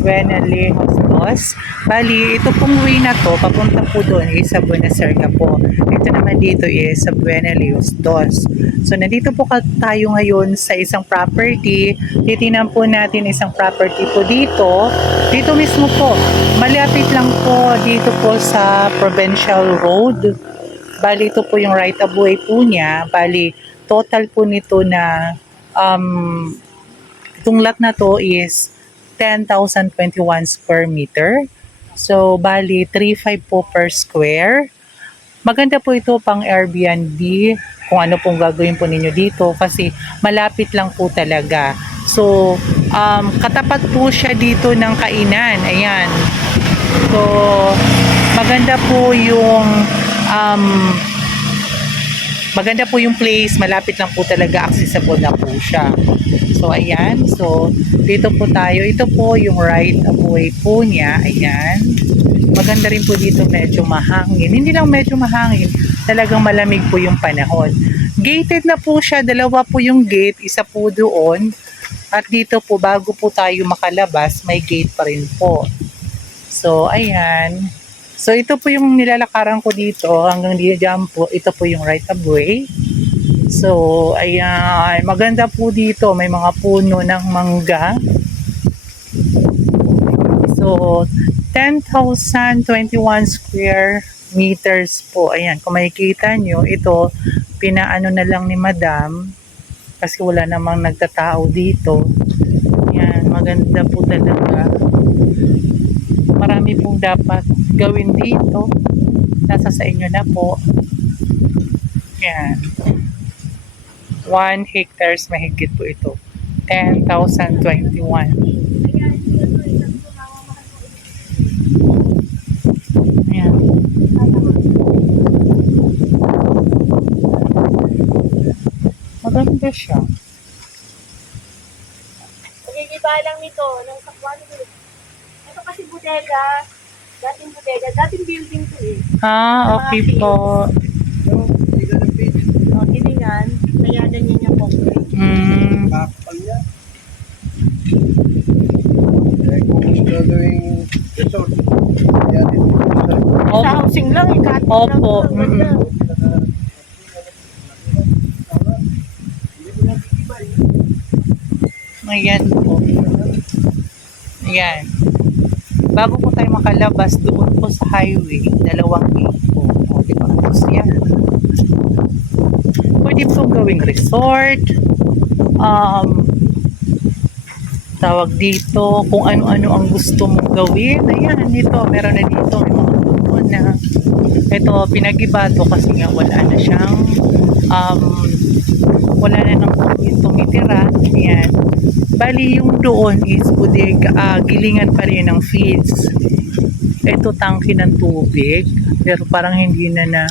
Buena Lejos Dos. Bali, ito pong way na to, papunta po doon is sa Buena Serga po. Ito naman dito is sa Buena Lejos Dos. So, nandito po tayo ngayon sa isang property. Titinan po natin isang property po dito. Dito mismo po. Malapit lang po dito po sa Provincial Road. Bali, ito po yung right of way po niya. Bali, total po nito na itong lot na to is 10,021 square meter. So, bali, 3.5 po per square. Maganda po ito pang Airbnb kung ano pong gagawin po ninyo dito kasi malapit lang po talaga. So, katapat po siya dito ng kainan. Ayan. So, maganda po yung place, malapit lang po talaga, accessible na po siya. So, ayan. So, dito po tayo. Ito po yung right of way po niya. Ayan. Maganda rin po dito, medyo mahangin. Hindi lang medyo mahangin, talagang malamig po yung panahon. Gated na po siya, dalawa po yung gate, isa po doon. At dito po, bago po tayo makalabas, may gate pa rin po. So, ayan. So, ito po yung nilalakaran ko dito. Hanggang diyan po, ito po yung right of way. So, ayan. Maganda po dito. May mga puno ng mangga. So, 10,021 square meters po. Ayan. Kung makikita nyo, ito, pinaano na lang ni Madam. Kasi wala namang nagtatao dito. Ayan. Maganda po talaga. Marami pong dapat gawin dito. Nasa sa inyo na po. Yan. 1 hectares mahigit po ito. 10,021. Yan. Maganda siya. Pagigiba lang nito ng sakwan ko. Ito kasi bodega, dating building to eh. Okay po. Hiningan, kaya ganyan yung concrete. Bakal niya. Kung gusto gawing resort, kaya din resort. Sa housing lang, ikat lang. Opo. Ayan po. Ayan. Bago po tayo makalabas, doon po sa highway, 2 gate po. O, diba? Tapos yan. Pwede po gawing resort. Tawag dito, kung ano-ano ang gusto mong gawin. Ayan, ito, meron na dito. May mga puno na. Ito, pinag-iba to kasi nga wala na siyang wala na nang tumitira. Ayan. Bali, yung doon is bodega, gilingan pa rin ng feeds. Ito, tangke ng tubig. Pero parang hindi na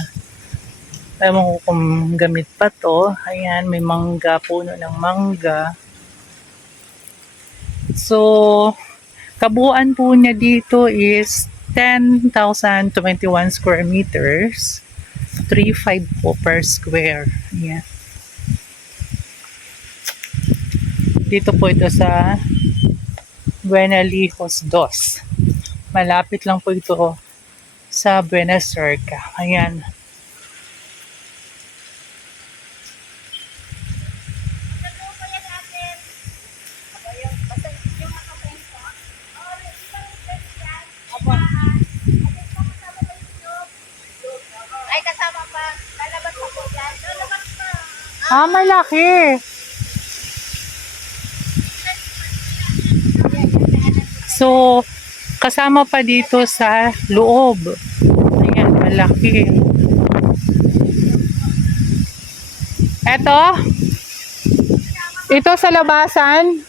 ewan ko kung gamit pa to. Ayan, may mangga, puno ng mangga. So, kabuuan po niya dito is 10,021 square meters. 3.5 po per square. Ayan. Dito po ito sa Buena Lejos Dos. Malapit lang po ito sa Buena Serga. Ayan. Ay, kasama pa. Lalabas pa po dyan. Lalabas pa. Malaki. So, kasama pa dito sa loob. Ayan, malaki. Ito sa labasan.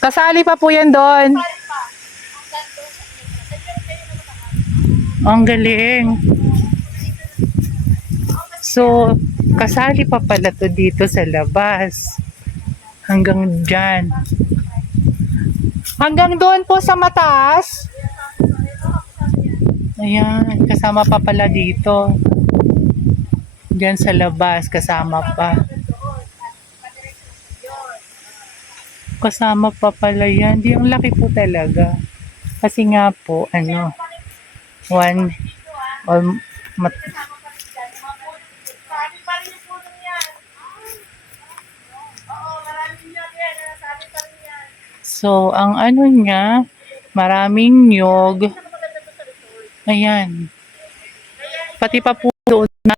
Kasali pa po yan doon. Ang galing. So, kasali pa pala to dito sa labas. Hanggang dyan. Hanggang doon po sa mataas. Ayan, kasama pa pala dito. Diyan sa labas, kasama pa. kasama pa pala yan. Di, ang laki po talaga. Kasi nga po, one, or, Kasama pa rin dyan, mga puno. Sabi pa rin yung puno yan. Oo, maraming niyog yan. Sabi pa rin yan. so, ang niya, maraming nyog. Maganda to sa resort. Ayan. Pati pa po doon na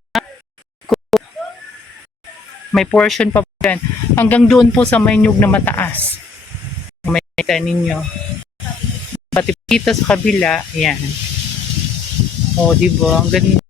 may portion pa po yan. Hanggang doon po sa may nyug na mataas. May kita ninyo. Pati dito sa kabila, ayan. O, diba? Ang ganda.